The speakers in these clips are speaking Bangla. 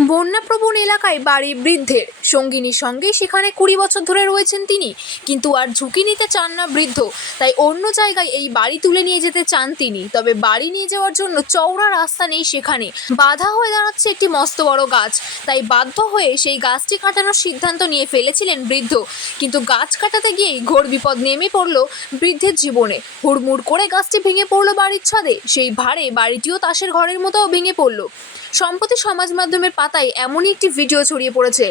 বন্যাপ্রবণ এলাকায় বাড়ি বৃদ্ধের। সঙ্গিনীর সঙ্গে সেখানে কুড়ি বছর ধরে রয়েছেন তিনি। কিন্তু আর ঝুঁকি নিতে চান না বৃদ্ধ। তাই অন্য জায়গায় এই বাড়ি তুলে নিয়ে যেতে চান তিনি। তবে বাড়ি নিয়ে যাওয়ার জন্য চওড়া রাস্তা নেই সেখানে। বাধা হয়ে দাঁড়াচ্ছে একটি মস্ত বড় গাছ। তাই বাধ্য হয়ে সেই গাছটি কাটানোর সিদ্ধান্ত নিয়ে ফেলেছিলেন বৃদ্ধ। কিন্তু গাছ কাটাতে গিয়েই ঘোর বিপদ নেমে পড়ল বৃদ্ধের জীবনে। হুড়মুড় করে গাছটি ভেঙে পড়ল বাড়ির ছাদে। সেই ভারে বাড়িটিও তাসের ঘরের মতো ভেঙে পড়ল। সম্প্রতি সমাজ মাধ্যমের পাতায় এমনই একটি ভিডিও ছড়িয়ে পড়েছে।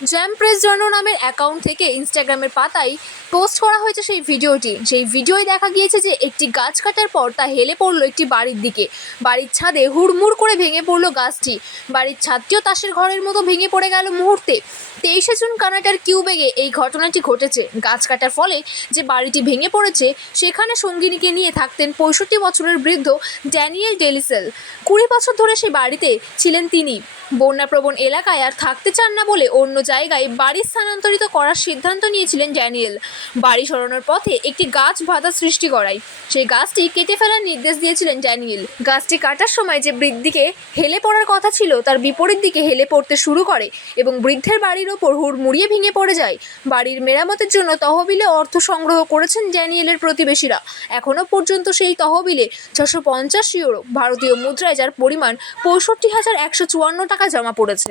জ্যাম প্রেস জার্নো নামের অ্যাকাউন্ট থেকে ইনস্টাগ্রামের পাতায় পোস্ট করা হয়েছে সেই ভিডিওটি। সেই ভিডিওয় দেখা গিয়েছে যে একটি গাছ কাটার পর তা হেলে পড়ল একটি বাড়ির দিকে। বাড়ির ছাদে হুড়মুড় করে ভেঙে পড়ল গাছটি। বাড়ির ছাদটিও তাসের ঘরের মতো ভেঙে পড়ে গেল মুহূর্তে। তেইশে জুন কানাডার কিউবেগে এই ঘটনাটি ঘটেছে। গাছ কাটার ফলে যে বাড়িটি ভেঙে পড়েছে, সেখানে সঙ্গিনীকে নিয়ে থাকতেন পঁয়ষট্টি বছরের বৃদ্ধ ড্যানিয়েল ডেলিসেল। কুড়ি বছর ধরে সেই বাড়িতে ছিলেন তিনি। বন্যাপ্রবণ এলাকায় আর থাকতে চান না বলে অন্য জায়গায় বাড়ি স্থানান্তরিত করার সিদ্ধান্ত নিয়েছিলেন ড্যানিয়েল। বাড়ি সরানোর পথে একটি গাছ বাধা সৃষ্টি করায়। সেই গাছটি কেটে ফেলার নির্দেশ দিয়েছিলেন ড্যানিয়েল। গাছটি কাটার সময় যে বৃদ্ধিকে হেলে পড়ার কথা ছিল, তার বিপরীত দিকে হেলে পড়তে শুরু করে এবং বৃদ্ধের বাড়ির ওপর হুড়মুড়িয়ে ভেঙে পড়ে যায়। বাড়ির মেরামতের জন্য তহবিলে অর্থ সংগ্রহ করেছেন ড্যানিয়েলের প্রতিবেশীরা। এখনও পর্যন্ত সেই তহবিলে ছশো পঞ্চাশ ইউরো, ভারতীয় মুদ্রায় যার পরিমাণ পঁয়ষট্টি হাজার একশো চুয়ান্ন টাকা জমা পড়েছে।